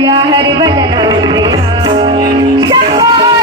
करूया हरिभजन शंभो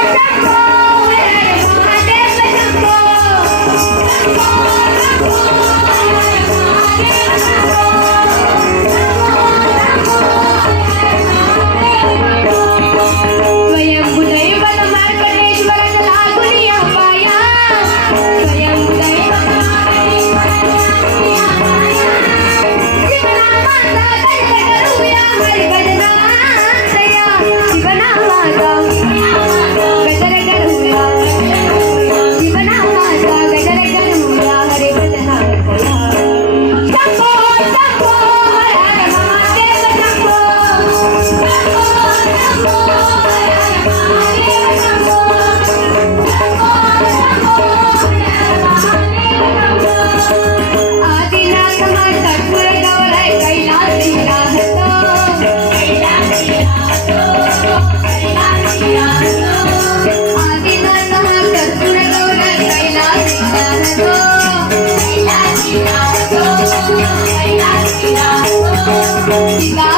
いい。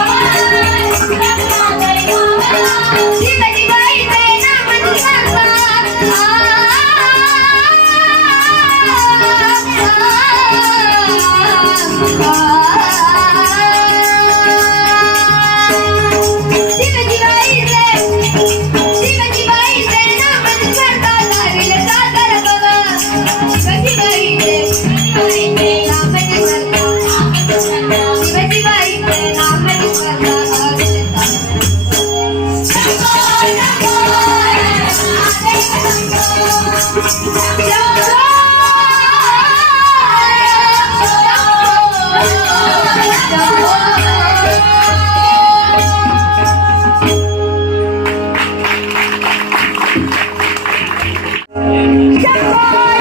Thank.